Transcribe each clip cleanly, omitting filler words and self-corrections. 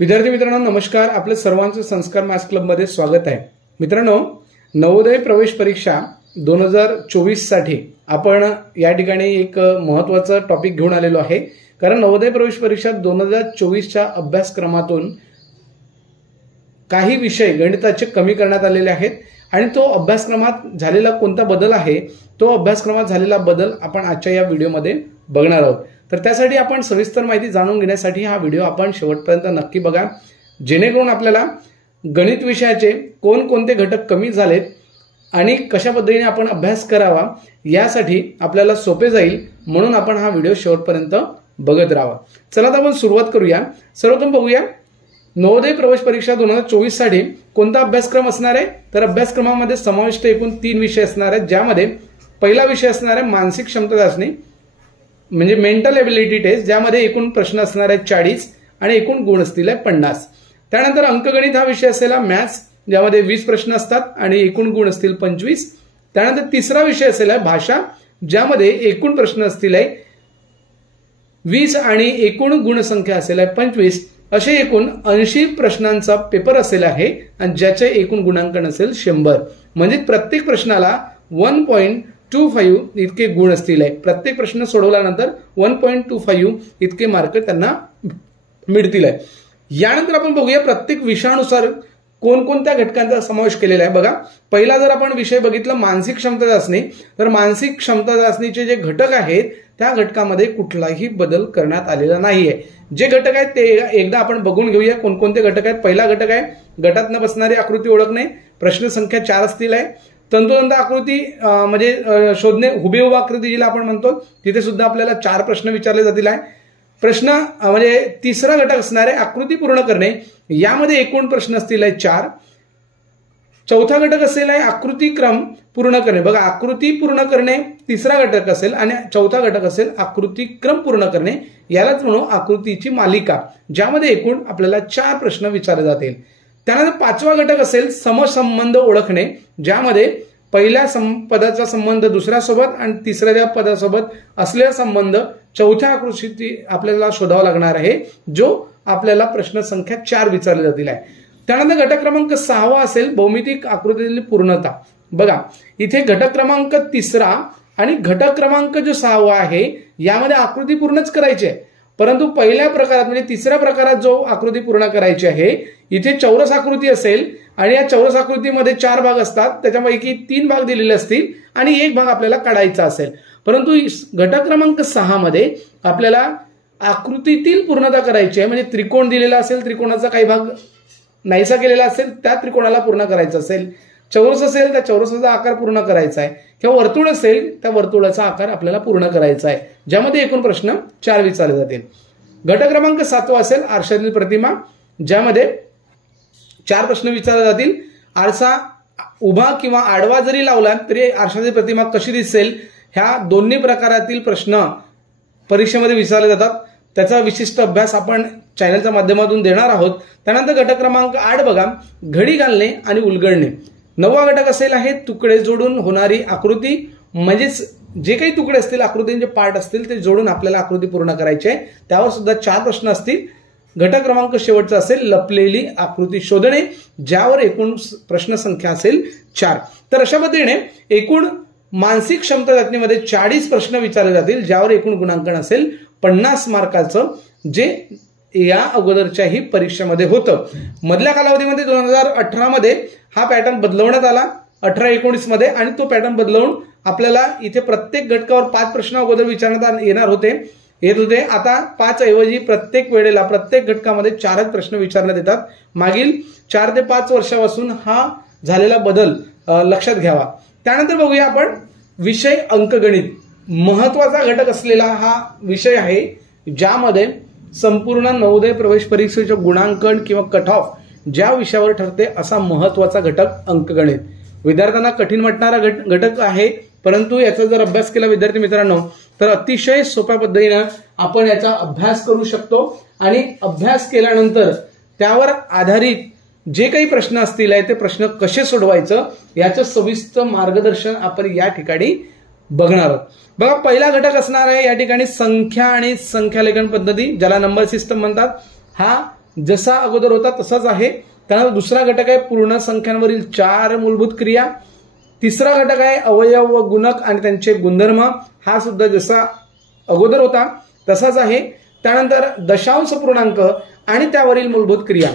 विद्यार्थी मित्रांनो नमस्कार। आपले सर्वांचं संस्कार मॅथ्स क्लब मध्ये स्वागत आहे। मित्रांनो, नवोदय प्रवेश परीक्षा 2024 साठी आपण या ठिकाणी एक महत्त्वाचा टॉपिक घेऊन आलेलो आहे। कारण नवोदय प्रवेश परीक्षा 2024 च्या अभ्यासक्रमातून काही विषय गणिताचे कमी करण्यात आलेले आहेत आणि तो अभ्यासक्रमात झालेला कोणता बदल आहे, तो अभ्यासक्रमात झालेला बदल आपण आजच्या या व्हिडिओमध्ये बघणार आहोत। तर त्यासाठी आपण सविस्तर माहिती जाणून घेण्यासाठी हा व्हिडिओ आपण शेवटपर्यंत नक्की बघा, जेणेकरून आपल्याला गणित विषयाचे कोणकोणते घटक कमी झालेत आणि कशा पद्धतीने आपण अभ्यास करावा यासाठी आपल्याला सोपे जाईल, म्हणून आपण हा व्हिडिओ शेवटपर्यंत बघत राहावा। चला तर आपण सुरुवात करूया। सर्वप्रथम बघूया नवोदय प्रवेश परीक्षा 2024 साठी कोणता अभ्यासक्रम असणार आहे। तर अभ्यासक्रमामध्ये समाविष्ट एकूण 3 विषय असणार आहेत, ज्यामध्ये पहिला विषय असणार आहे मानसिक क्षमता चाचणी म्हणजे मेंटल एबिलिटी टेस्ट, ज्यामध्ये एकूण प्रश्न असणार आहेत 40 आणि एकूण गुण असतील 50। त्यानंतर अंकगणित हा विषय असेल मॅथ्स, ज्यामध्ये 20 प्रश्न असतात आणि एकूण गुण असतील 25। त्यानंतर तिसरा विषय असेल भाषा, ज्यामध्ये एकूण प्रश्न असतील 20 आणि एकूण गुणसंख्या असेल 25। असे एकूण 80 प्रश्नांचा पेपर असेल आहे आणि ज्याचे एकूण गुणांकन असेल 100। म्हणजे प्रत्येक प्रश्नाला 1.25 इतके गुण असतील। प्रत्येक प्रश्न सोडवल्यानंतर 1.25 इतके मार्क त्यांना मिळतील। यानंतर आपण बघूया प्रत्येक विषयानुसार कोणकोणत्या घटकांचा समावेश केलेला आहे। बघा, पहिला जर आपण विषय बघितला मानसिक क्षमता चाचणी, तर मानसिक क्षमता चाचणीचे जे घटक आहेत त्या घटकामध्ये कुठलाही बदल करण्यात आलेला नाहीये। जे घटक आहेत ते एकदा आपण बघून घेऊया कोणकोणते घटक आहेत। पहिला घटक आहे गटातनं बसणारी आकृती ओळखणे, प्रश्न संख्या 4 असतील। तंतोतंत आकृती म्हणजे शोधणे, हुबेहूब आकृती जिला आपण म्हणतो, तिथे सुद्धा आपल्याला 4 प्रश्न विचारले जातील। प्रश्न म्हणजे तिसरा घटक असणार आहे आकृती पूर्ण करणे, यामध्ये एकूण प्रश्न असतील 4। चौथा घटक असेल आकृती क्रम पूर्ण करणे। बघा, आकृती पूर्ण करणे तिसरा घटक असेल आणि चौथा घटक असेल आकृती क्रम पूर्ण करणे, यालाच म्हणू आकृतीची मालिका, ज्यामध्ये एकूण आपल्याला 4 प्रश्न विचारले जातील। त्यानंतर पाचवा घटक असेल समसंबंध ओळखणे, ज्यामध्ये पहिल्या पदाचा संबंध दुसऱ्यासोबत आणि तिसऱ्या पदासोबत असलेला संबंध चौथ्या आकृतीत आपल्याला शोधावा लागणार आहे, जो आपल्याला प्रश्न संख्या 4 विचारले जातील। त्यानंतर घटक क्रमांक 6 असेल भौमितिक आकृतीतील पूर्णता। बघा, इथे घटक क्रमांक 3 आणि घटक क्रमांक जो 6 आहे यामध्ये आकृती पूर्णच करायची आहे, परंतु पहिल्या प्रकारात म्हणजे तिसऱ्या प्रकारात जो आकृती पूर्ण करायची आहे, इथे चौरस आकृती असेल आणि या चौरस आकृतीमध्ये 4 भाग असतात, त्याच्यापैकी 3 भाग दिलेले असतील आणि 1 भाग आपल्याला काढायचा असेल। परंतु घटक क्रमांक 6 मध्ये आपल्याला आकृतीतील पूर्णता करायची आहे, म्हणजे त्रिकोण दिलेला असेल, त्रिकोणाचा काही भाग नाहीसा केलेला असेल, त्या त्रिकोणाला पूर्ण करायचं असेल। चौरस असेल त्या चौरसाचा आकार पूर्ण करायचा आहे, किंवा वर्तुळ असेल त्या वर्तुळाचा आकार आपल्याला पूर्ण करायचा आहे, ज्यामध्ये एकूण प्रश्न 4 विचारले जातील। घटक क्रमांक 7 असेल आरशातील प्रतिमा, ज्यामध्ये 4 प्रश्न विचारले जातील। आरसा उभा किंवा आडवा जरी लावला तरी आरशातील प्रतिमा कशी दिसेल, ह्या दोन्ही प्रकारातील प्रश्न परीक्षेमध्ये विचारले जातात। त्याचा विशिष्ट अभ्यास आपण चॅनलच्या माध्यमातून देणार आहोत। त्यानंतर घटक क्रमांक 8 बघा, घडी घालणे आणि उलगडणे। 9वा घटक असेल तुकडे जोडून होणारी आकृती, म्हणजेच जे काही तुकडे असतील आकृतीचे पार्ट असतील ते जोडून आपल्याला आकृती पूर्ण करायची आहे, त्यावर सुद्धा 4 प्रश्न असतील। घटक क्रमांक शेवटचा असेल लपलेली आकृती शोधणे, ज्यावर एकूण प्रश्न संख्या असेल 4। तर अशा पद्धतीने एकूण मानसिक क्षमता चाचणीमध्ये 40 प्रश्न विचारले जातील, ज्यावर एकूण गुणांकन असेल 50 मार्काचं, जे या अगोदरच्याही परीक्षेमध्ये होतं। मधल्या कालावधीमध्ये 2018 मध्ये हा पॅटर्न बदलवण्यात आला 18-19 मध्ये, आणि तो पॅटर्न बदलवून आपल्याला इथे प्रत्येक घटकावर 5 प्रश्न अगोदर विचारण्यात येत होते। आता 5 ऐवजी प्रत्येक वेळेला प्रत्येक घटकामध्ये 4 प्रश्न विचारण्यात येतात। मागील 4 ते 5 वर्षापासून हा झालेला बदल लक्षात घ्यावा। त्यानंतर बघूया आपण विषय अंकगणित, महत्वाचा घटक असलेला हा विषय आहे, ज्यामध्ये संपूर्ण नवोदय प्रवेश परीक्षेचे गुणांकन किंवा कट ऑफ ज्या विषयावर ठरते असा महत्वाचा घटक अंकगणित। विद्यार्थ्यांना कठीण वाटणारा घटक आहे, परंतु याचा जर अभ्यास केला विद्यार्थी मित्रांनो तर अतिशय सोप्या पद्धतीने आपण याचा अभ्यास करू शकतो, आणि अभ्यास केल्यानंतर त्यावर आधारित जे काही प्रश्न असतील ते प्रश्न कसे सोडवायचं याचं सविस्तर मार्गदर्शन आपण या ठिकाणी बघणार आहोत। बघा, पहिला घटक असणार आहे या ठिकाणी संख्या आणि संख्यालेखन पद्धती, ज्याला नंबर सिस्टम म्हणतात। हा जसा अगोदर होता तसाच आहे। त्यानंतर दुसरा घटक आहे पूर्ण संख्यांवरील 4 मूलभूत क्रिया। तिसरा घटक आहे अवयव व गुणक आणि त्यांचे गुणधर्म, हा सुद्धा जसा अगोदर होता तसाच आहे। त्यानंतर दशांश पूर्णांक आणि त्यावरील मूलभूत क्रिया,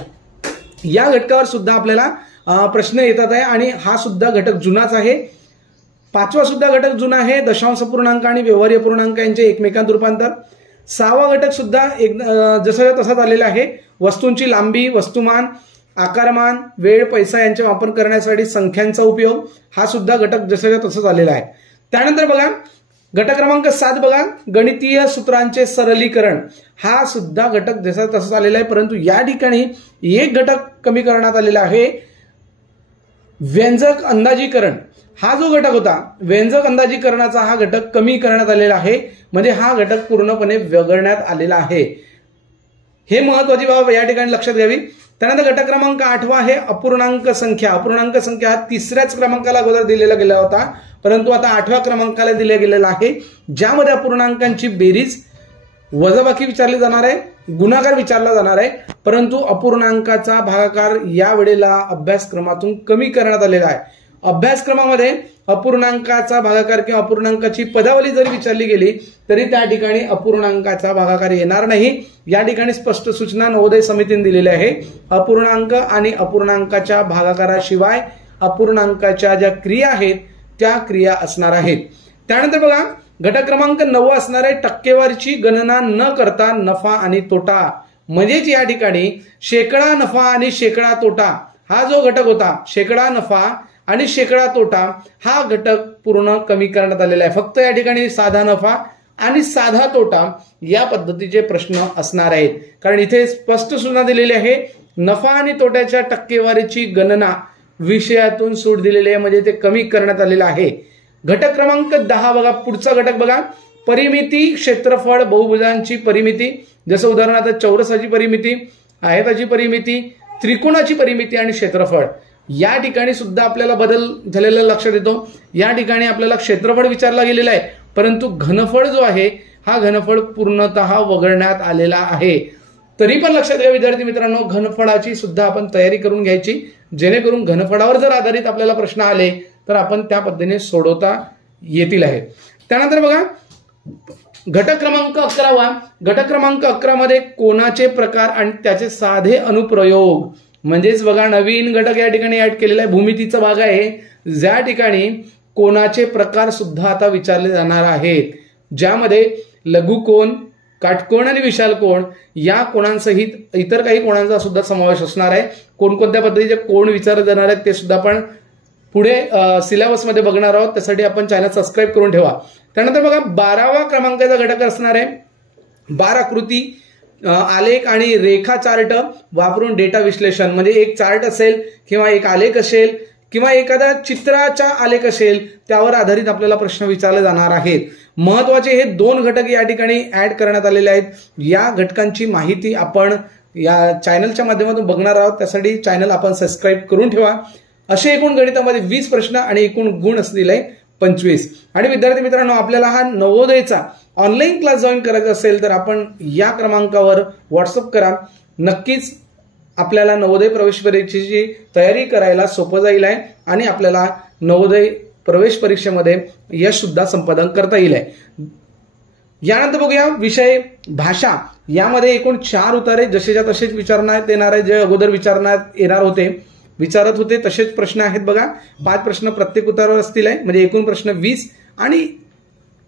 या घटकावर सुद्धा आपल्याला प्रश्न येतात आहे आणि हा सुद्धा घटक जुनाच आहे। पाचवा सुद्धा घटक जुना आहे, दशांश पूर्णांक आणि व्यवहार्य पूर्णांक यांचे एकमेकांत रूपांतर। सहावा घटक सुद्धा जसा तसाच आलेला आहे। वस्तूंची लांबी, वस्तुमान, आकारमान, वेळ, पैसा यांचे वापर करण्यासाठी संख्यांचा उपयोग, हा सुद्धा घटक जसा तसाच आलेला आहे। त्यानंतर बघा घटक क्रमांक 7 बघा, गणितीय सूत्रांचे सरलीकरण, हा सुद्धा घटक जसा तसाच आलेला आहे, परंतु या ठिकाणी एक घटक कमी करण्यात आलेला आहे, व्यंजक अंदाजीकरण। हा जो घटक होता व्यंजक अंदाजीकरणाचा हा घटक कमी करण्यात आलेला आहे, म्हणजे हा घटक पूर्णपणे वगळण्यात आलेला आहे। हे महत्वाची बाब या ठिकाणी लक्षात घ्यावी। त्यानंतर घटक क्रमांक 8 आहे अपूर्णांक संख्या। अपूर्णांक संख्या हा 3ऱ्याच क्रमांकाला अगोदर दिलेला गेला होता, परंतु आता 8व्या क्रमांकाला दिला गेलेला आहे, ज्यामध्ये अपूर्णांकांची बेरीज, वजाबाकी विचारली जाणार आहे, गुणाकार विचारला जाणार आहे, परंतु अपूर्णांकाचा भागाकार या वेळेला अभ्यासक्रमातून कमी करण्यात आलेला आहे। अभ्यासक्रमामध्ये अपूर्णांकाचा भागाकार किंवा अपूर्णांकाची पदावली जरी विचारली गेली तरी त्या ठिकाणी अपूर्णांकाचा भागाकार येणार नाही। या ठिकाणी स्पष्ट सूचना नवोदय समितीने दिलेली आहे। अपूर्णांक आणि अपूर्णांकाच्या भागाकाराशिवाय अपूर्णांकाच्या ज्या क्रिया आहेत त्या क्रिया असणार आहेत। त्यानंतर बघा घटक क्रमांक 9 असणार आहे टक्केवारीची गणना न करता नफा आणि तोटा, म्हणजेच या ठिकाणी शेकडा नफा आणि शेकडा तोटा हा जो घटक होता, शेकडा नफा आणि शेकडा तोटा हा घटक पूर्ण कमी करण्यात आलेला आहे। फक्त या ठिकाणी साधा नफा आणि साधा तोटा या पद्धतीचे प्रश्न असणार आहेत, कारण इथे स्पष्ट सूचना दिलेली आहे नफा आणि तोट्याच्या टक्केवारीची गणना विषयातून सूट दिलेली आहे, म्हणजे ते कमी करण्यात आलेलं आहे। घटक क्रमांक 10 बघा, पुढचा घटक बघा, परिमिती, क्षेत्रफळ, बहुभुजांची परिमिती, जसं उदाहरणार्थ चौरसाची परिमिती, आयताची परिमिती, त्रिकोणाची परिमिती आणि क्षेत्रफळ। या ठिकाणी सुद्धा आपल्याला बदल झालेला लक्षात येतो। या ठिकाणी आपल्याला क्षेत्रफळ विचारला गेलेला आहे, परंतु घनफळ जो आहे हा घनफळ पूर्णतः वगळण्यात आलेला आहे। तरी पण लक्षात घ्या विद्यार्थी मित्रांनो, घनफळाची सुद्धा आपण तयारी करून घ्यायची, जेणेकरून घनफळावर जर आधारित आपल्याला प्रश्न आले तर आपण त्या पद्धतीने सोडवता येतील आहे। त्यानंतर बघा घटक क्रमांक 11, घटक क्रमांक 11 मध्ये कोनाचे प्रकार आणि त्याचे साधे अनुप्रयोग, म्हणजेच बघा नवीन घटक या ठिकाणी ऍड केलेला आहे, भूमितीचा भाग आहे, ज्या ठिकाणी कोनाचे प्रकार सुद्धा आता विचारले जाणार आहेत, ज्यामध्ये लघुकोन, काटकोन आणि विशाल कोन या कोणांसहित इतर काही कोणांचा सुद्धा समावेश असणार आहे। कोणकोणत्या पद्धतीचे कोण विचारले जाणार आहेत ते सुद्धा आपण पुढे सिलेबसमध्ये बघणार आहोत, त्यासाठी आपण चॅनल सबस्क्राईब करून ठेवा। त्यानंतर बघा 12व्या क्रमांकाचा घटक असणार आहे 12 आकृती, आलेख आणि रेखा चार्ट वापरून डेटा विश्लेषण, म्हणजे एक चार्ट असेल किंवा एक आलेख असेल किंवा एखाद्या चित्राचा आलेख असेल त्यावर आधारित आपल्याला प्रश्न विचारले जाणार आहेत। महत्वाचे हे 2 घटक या ठिकाणी ऍड करण्यात आलेले आहेत। या घटकांची माहिती आपण या चॅनलच्या माध्यमातून बघणार आहोत, त्यासाठी चॅनल आपण सबस्क्राईब करून ठेवा। असे एकूण गणितामध्ये 20 प्रश्न आणि एकूण गुण असलेले 25। आणि विद्यार्थी मित्रांनो, आपल्याला हा नवोदयचा ऑनलाईन क्लास जॉईन करायचा असेल तर आपण या क्रमांकावर व्हॉट्सअप करा, नक्कीच आपल्याला नवोदय प्रवेश परीक्षेची तयारी करायला सोपं जाईल आहे आणि आपल्याला नवोदय प्रवेश परीक्षेमध्ये यश सुद्धा संपादन करता येईल आहे। यानंतर बघूया विषय भाषा, यामध्ये एकूण 4 उतारे जसेच्या तसेच विचारण्यात येणार आहे, जे अगोदर विचारत होते तसेच प्रश्न आहेत बघा। 5 प्रश्न प्रत्येक उतारावर असतील आहे, म्हणजे एकूण प्रश्न 20 आणि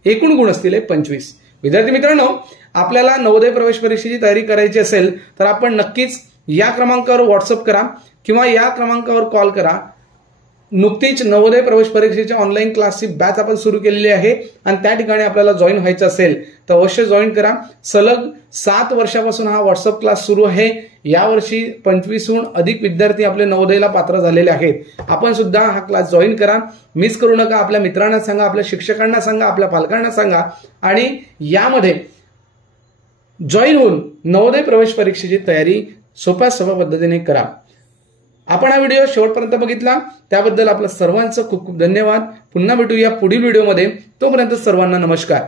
एकूण गुण असतील 25। विद्यार्थी मित्रांनो, आपल्याला नवोदय प्रवेश परीक्षेची तयारी करायची असेल तर आपण नक्कीच या क्रमांकावर व्हॉट्सअप करा किंवा या क्रमांकावर कॉल करा। नुकतीच नवोदय प्रवेश परीक्षेच्या ऑनलाईन क्लासची बॅच आपण सुरू केलेली आहे आणि त्या ठिकाणी आपल्याला जॉईन व्हायचं असेल तर अवश्य जॉईन करा। सलग 7 वर्षापासून हा व्हॉट्सअप क्लास सुरू आहे। यावर्षी 25हून अधिक विद्यार्थी आपले नवोदयला पात्र झालेले आहेत। आपण सुद्धा हा क्लास जॉईन करा, मिस करू नका। आपल्या मित्रांना सांगा, आपल्या शिक्षकांना सांगा, आपल्या पालकांना सांगा आणि यामध्ये जॉईन होऊन नवोदय प्रवेश परीक्षेची तयारी सोप्या पद्धतीने करा। आपण हा व्हिडिओ शेवटपर्यंत बघितला त्याबद्दल आपल्या सर्वांचं खूप खूप धन्यवाद। पुन्हा भेटूया पुढील व्हिडिओमध्ये, तोपर्यंत सर्वांना नमस्कार।